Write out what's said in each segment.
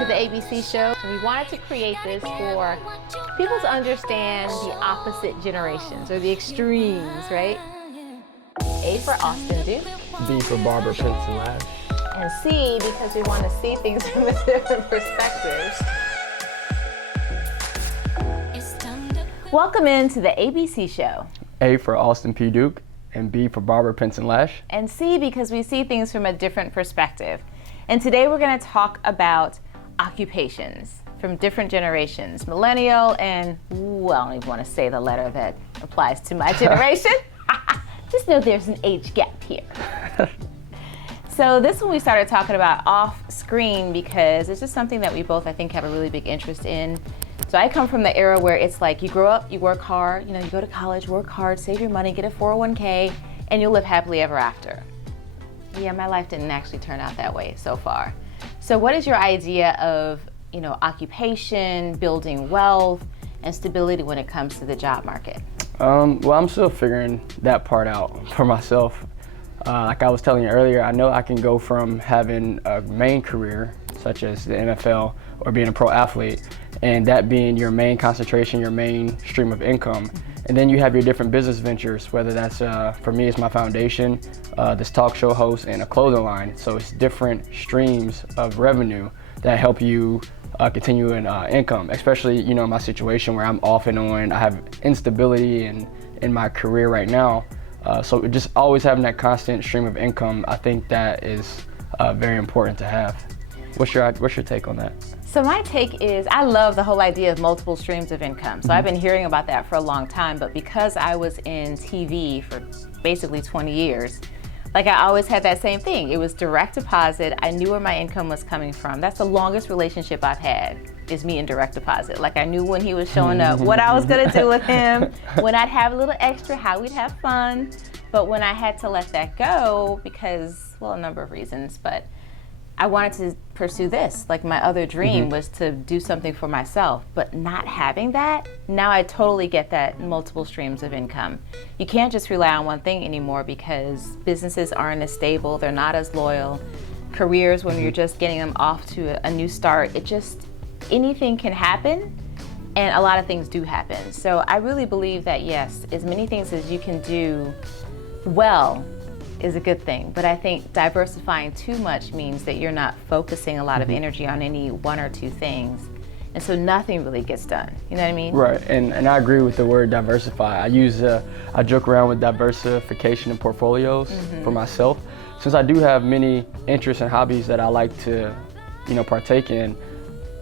to the ABC show. We wanted to create this for people to understand the opposite generations or the extremes, right? A for Austin Duke. B for Barbara Pinson Lash. And C because we want to see things from a different perspective. Welcome into the ABC show. A for Austin P. Duke, and B for Barbara Pinson Lash. And C because we see things from a different perspective. And today we're going to talk about occupations from different generations, millennial and, I don't even want to say the letter that applies to my generation. Just know there's an age gap here. So this one we started talking about off screen because it's just something that we both, I think, have a really big interest in. So I come from the era where it's like you grow up, you work hard, you go to college, work hard, save your money, get a 401k, and you'll live happily ever after. Yeah, my life didn't actually turn out that way so far. So what is your idea of, occupation, building wealth, and stability when it comes to the job market? Well, I'm still figuring that part out for myself. Like I was telling you earlier, I know I can go from having a main career, such as the NFL or being a pro athlete, and that being your main concentration, your main stream of income. And then you have your different business ventures, whether that's, for me, it's my foundation, this talk show host, and a clothing line. So it's different streams of revenue that help you continue in income, especially, in my situation where I'm off and on, I have instability in my career right now. So just always having that constant stream of income, I think that is very important to have. What's your take on that? So my take is I love the whole idea of multiple streams of income. So I've been hearing about that for a long time, but because I was in TV for basically 20 years, I always had that same thing. It was direct deposit. I knew where my income was coming from. That's the longest relationship I've had, is me and direct deposit. I knew when he was showing up, what I was gonna do with him, when I'd have a little extra, how we'd have fun. But when I had to let that go because, a number of reasons, but I wanted to pursue this. My other dream was to do something for myself, but not having that, now I totally get that multiple streams of income. You can't just rely on one thing anymore because businesses aren't as stable, they're not as loyal. Careers, when you're just getting them off to a new start, anything can happen, and a lot of things do happen. So I really believe that yes, as many things as you can do well is a good thing, but I think diversifying too much means that you're not focusing a lot of energy on any one or two things, and so nothing really gets done. You know what I mean? Right, and I agree with the word diversify. I joke around with diversification in portfolios for myself, since I do have many interests and hobbies that I like to, partake in.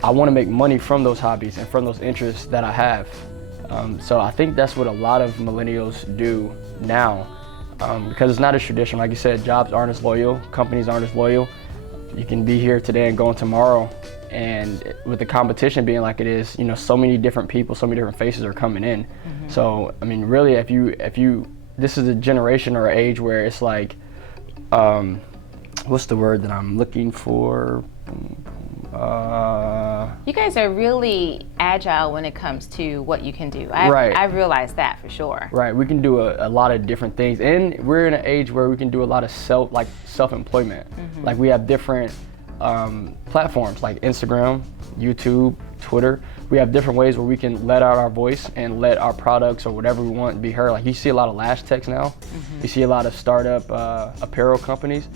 I want to make money from those hobbies and from those interests that I have. So I think that's what a lot of millennials do now. Because it's not as traditional. Like you said, jobs aren't as loyal, companies aren't as loyal. You can be here today and gone tomorrow, and with the competition being like it is, so many different people, so many different faces are coming in. So, really, if you, this is a generation or age where it's like, what's the word that I'm looking for? You guys are really agile when it comes to what you can do. Right. I realize that for sure. Right, we can do a lot of different things, and we're in an age where we can do a lot of self-employment. We have different platforms like Instagram, YouTube, Twitter. We have different ways where we can let out our voice and let our products or whatever we want be heard. You see a lot of lash techs now. You see a lot of startup apparel companies.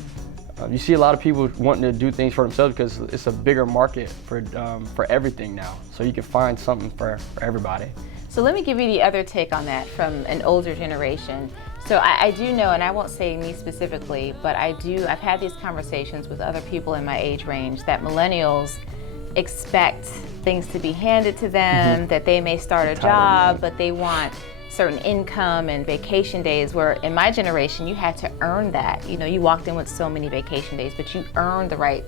You see a lot of people wanting to do things for themselves because it's a bigger market for everything now. So you can find something for everybody. So let me give you the other take on that from an older generation. So I do know, and I won't say me specifically, but I've had these conversations with other people in my age range that millennials expect things to be handed to them, that they may start a job, but they want certain income and vacation days, where in my generation you had to earn that. You walked in with so many vacation days, but you earned the right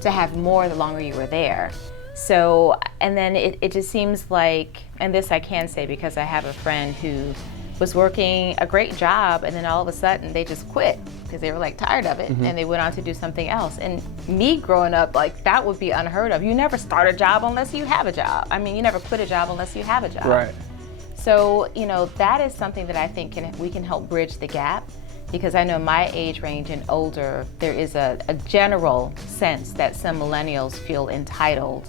to have more the longer you were there. So, and then it just seems like, and this I can say because I have a friend who was working a great job, and then all of a sudden they just quit because they were tired of it, and they went on to do something else. And me growing up, that would be unheard of. You never start a job unless you have a job. You never quit a job unless you have a job. Right. So, that is something that I think we can help bridge the gap. because I know my age range and older, there is a general sense that some millennials feel entitled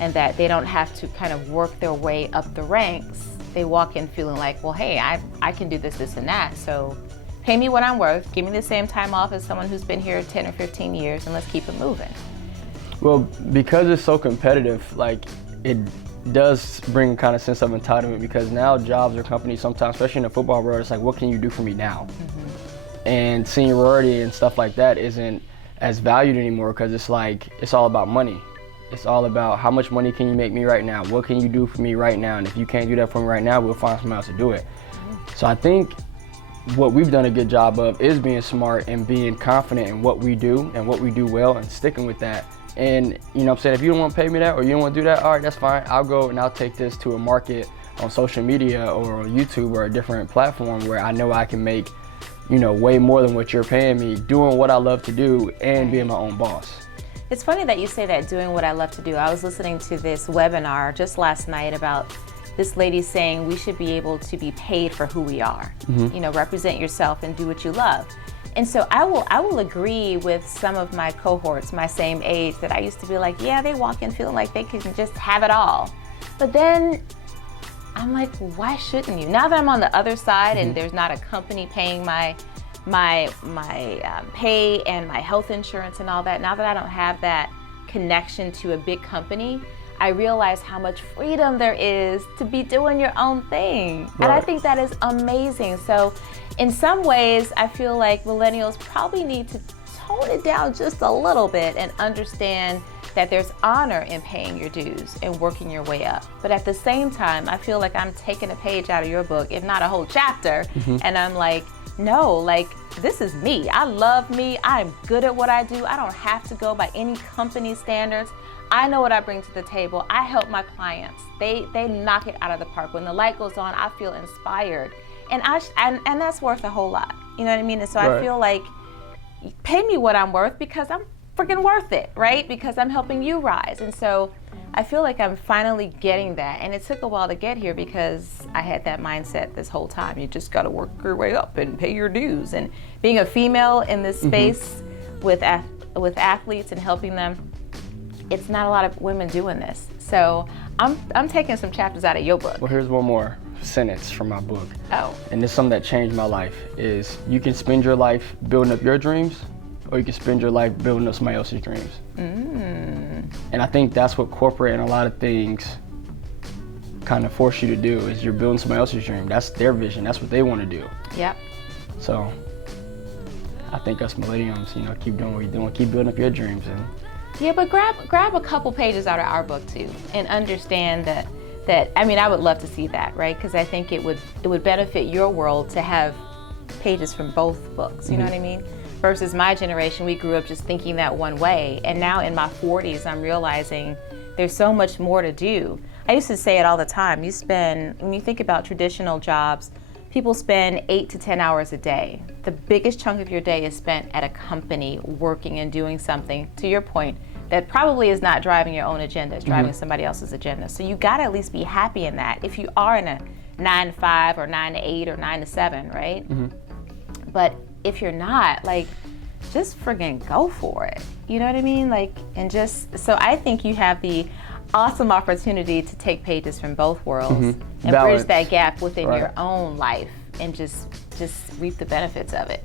and that they don't have to kind of work their way up the ranks. They walk in feeling like, well, hey, I can do this, this, and that. So pay me what I'm worth, give me the same time off as someone who's been here 10 or 15 years, and let's keep it moving. Well, because it's so competitive, like, it does bring a kind of sense of entitlement, because now jobs or companies sometimes, especially in the football world, it's like, what can you do for me now? And seniority and stuff like that isn't as valued anymore, because it's like, it's all about money. It's all about how much money can you make me right now? What can you do for me right now? And if you can't do that for me right now, we'll find someone else to do it. So I think what we've done a good job of is being smart and being confident in what we do and what we do well, and sticking with that. And you know what I'm saying, if you don't want to pay me that, or you don't want to do that, all right, that's fine. I'll go and I'll take this to a market on social media or on YouTube or a different platform where I know I can make, you know, way more than what you're paying me, doing what I love to do and being my own boss. It's funny that you say that, doing what I love to do. I was listening to this webinar just last night about this lady saying we should be able to be paid for who we are. You know, represent yourself and do what you love. And so I will agree with some of my cohorts, my same age, that I used to be like, yeah, they walk in feeling like they can just have it all. But then I'm like, why shouldn't you? Now that I'm on the other side and there's not a company paying my pay and my health insurance and all that, now that I don't have that connection to a big company, I realize how much freedom there is to be doing your own thing. Right. And I think that is amazing. So in some ways, I feel like millennials probably need to tone it down just a little bit and understand that there's honor in paying your dues and working your way up. But at the same time, I feel like I'm taking a page out of your book, if not a whole chapter, and I'm like, no, like, this is me. I love me. I'm good at what I do. I don't have to go by any company standards. I know what I bring to the table. I help my clients. They knock it out of the park. When the light goes on, I feel inspired. And and that's worth a whole lot. You know what I mean? And so I feel like, pay me what I'm worth, because I'm freaking worth it, right? Because I'm helping you rise. And so I feel like I'm finally getting that. And it took a while to get here because I had that mindset this whole time. You just got to work your way up and pay your dues. And being a female in this space with athletes and helping them, it's not a lot of women doing this. So I'm taking some chapters out of your book. Well, here's one more sentence from my book. Oh. And this is something that changed my life, is you can spend your life building up your dreams, or you can spend your life building up somebody else's dreams. And I think that's what corporate and a lot of things kind of force you to do, is you're building somebody else's dream. That's their vision. That's what they want to do. Yep. So I think us millennials, you know, keep doing what you're doing, keep building up your dreams. And yeah, but grab a couple pages out of our book too, and understand that I mean, I would love to see that, right? Because I think it would benefit your world to have pages from both books. You know what I mean? Versus my generation, we grew up just thinking that one way, and now in my 40s, I'm realizing there's so much more to do. I used to say it all the time. When you think about traditional jobs, people spend 8 to 10 hours a day. The biggest chunk of your day is spent at a company working and doing something, to your point, that probably is not driving your own agenda, it's driving somebody else's agenda. So you gotta at least be happy in that. If you are in a 9 to 5 or 9 to 8 or 9 to 7, right? But if you're not, like, just friggin' go for it. You know what I mean? Like, and just, so I think you have the awesome opportunity to take pages from both worlds and bridge that gap within your own life and just reap the benefits of it.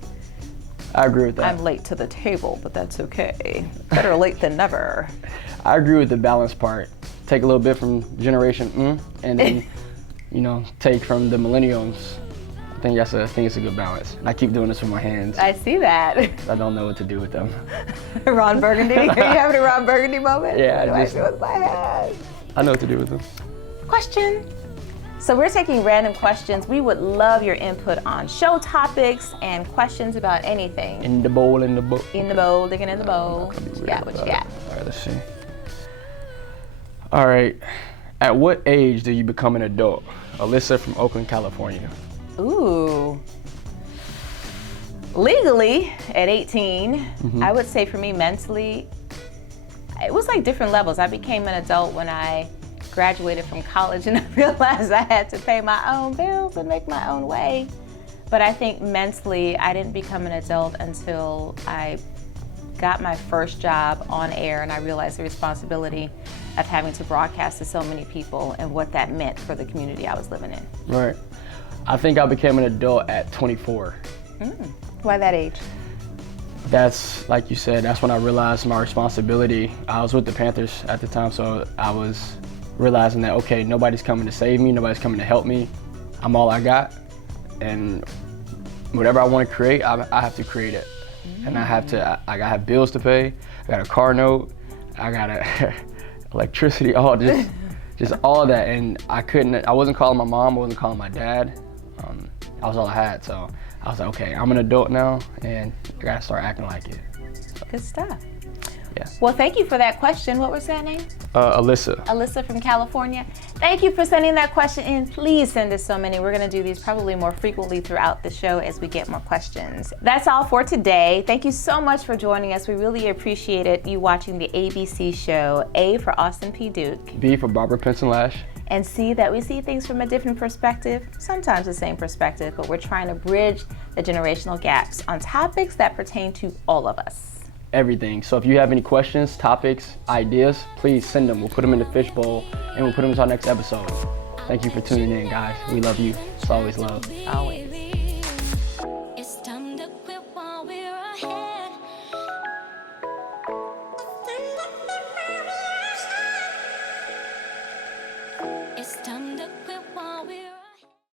I agree with that. I'm late to the table, but that's okay. Better late than never. I agree with the balance part. Take a little bit from generation and then, you know, take from the millennials. I think it's a good balance. And I keep doing this with my hands. I see that. I don't know what to do with them. Ron Burgundy? Are you having a Ron Burgundy moment? Yeah, what do I do with my hands? I know what to do with them. Question. So we're taking random questions. We would love your input on show topics and questions about anything. In the bowl, digging in the bowl. What you got? All right, let's see. All right, at what age do you become an adult? Alyssa from Oakland, California. Ooh. Legally, at 18, I would say for me mentally, it was like different levels. I became an adult when I graduated from college and I realized I had to pay my own bills and make my own way. But I think mentally, I didn't become an adult until I got my first job on air, and I realized the responsibility of having to broadcast to so many people and what that meant for the community I was living in. Right. I think I became an adult at 24. Why that age? That's, like you said, that's when I realized my responsibility. I was with the Panthers at the time, so I was realizing that, okay, nobody's coming to save me, nobody's coming to help me. I'm all I got, and whatever I want to create, I have to create it. And I have bills to pay, I got a car note, I got electricity, just all of that. And I wasn't calling my mom, I wasn't calling my dad. That was all I had, so I was like, okay, I'm an adult now, and I gotta start acting like it. Good stuff. Yeah. Well, thank you for that question. What was that name? Alyssa. Alyssa from California. Thank you for sending that question in. Please send us so many. We're going to do these probably more frequently throughout the show as we get more questions. That's all for today. Thank you so much for joining us. We really appreciated you watching the ABC show. A for Austin P. Duke. B for Barbara Pinson Lash. And see that we see things from a different perspective, sometimes the same perspective, but we're trying to bridge the generational gaps on topics that pertain to all of us. Everything. So if you have any questions, topics, ideas, please send them. We'll put them in the fishbowl and we'll put them into our next episode. Thank you for tuning in, guys. We love you. It's always love. Always.